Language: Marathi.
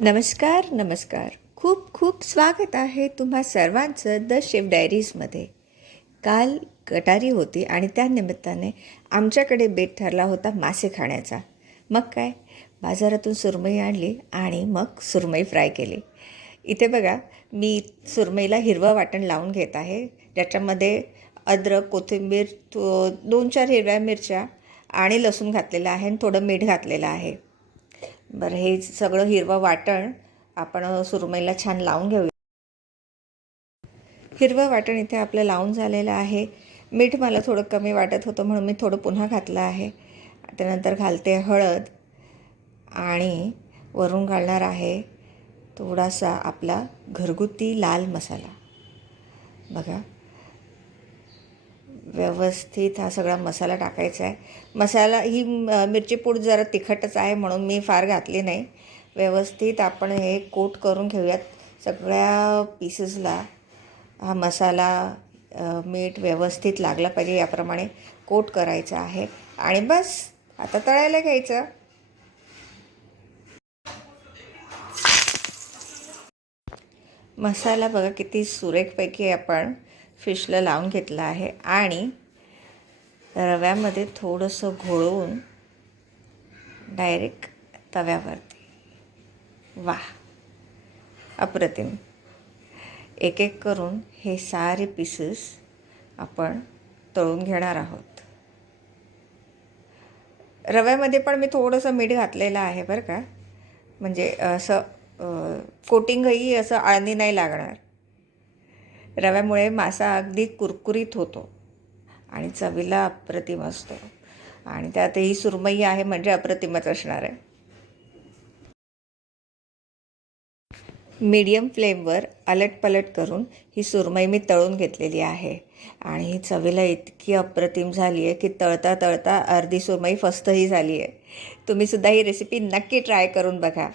नमस्कार नमस्कार. खूप खूप स्वागत आहे तुम्हा सर्वांचं द शेफ डायरीजमध्ये. काल गटारी होती आणि त्या निमित्ताने आमच्याकडे बेत ठरला होता मासे खाण्याचा. मग काय, बाजारातून सुरमई आणली आणि मग सुरमई फ्राय केली. इथे बघा, मी सुरमईला हिरवं वाटण लावून घेत आहे, ज्याच्यामध्ये अद्रक, कोथिंबीर, 2-4 हिरव्या मिरच्या आणि लसूण घातलेलं आहे आणि थोडं मीठ घातलेलं आहे. बरं, हे सगळं हिरवं वाटण आपण सुरमईला छान लावून घेऊया. हिरवं वाटण इथे आपलं लावून झालेलं आहे. मीठ मला थोडं कमी वाटत होतं म्हणून मी थोडं पुन्हा घातलं आहे. त्यानंतर घालते हळद आणि वरून घालणार आहे थोडासा आपला घरगुती लाल मसाला. बघा, व्यवस्थित हा सगळा मसाला टाकायचा आहे. मसाला ही मिरची पूड जरा तिखटच आहे म्हणून मी फार घातली नाही. व्यवस्थित आपण हे कोट करून घेऊयात सगळ्या पीसेसला. हा मसाला मीठ व्यवस्थित लागला पाहिजे याप्रमाणे कोट करायचं आहे आणि बस आता तळायला घ्यायचं. मसाला बघा किती सुरेखपैकी आपण फिशला लावून घेतला आहे आणि रव्यामध्ये थोडंसं घोळवून डायरेक्ट तव्यावरती. वाह, अप्रतिम. एक एक करून हे सारे पीसेस आपण तळून घेणार आहोत. रव्यामध्ये पण मी थोडंसं मीठ घातलेलं आहे बरं का, म्हणजे असं कोटिंगही असं आळणी नाही लागणार. रव्यामुळे मासा अगदी कुरकुरीत होतो आणि चवीला अप्रतिम असतो आणि त्यातही सुरमई आहे म्हणजे अप्रतिमच असणार आहे. मीडियम फ्लेमवर अलटपलट करून ही सुरमई मी तळून घेतलेली आहे आणि ही चवीला इतकी अप्रतिम झाली आहे की तळता तळता अर्धी सुरमई फस्तही झाली आहे. तुम्हीसुद्धा ही रेसिपी नक्की ट्राय करून बघा.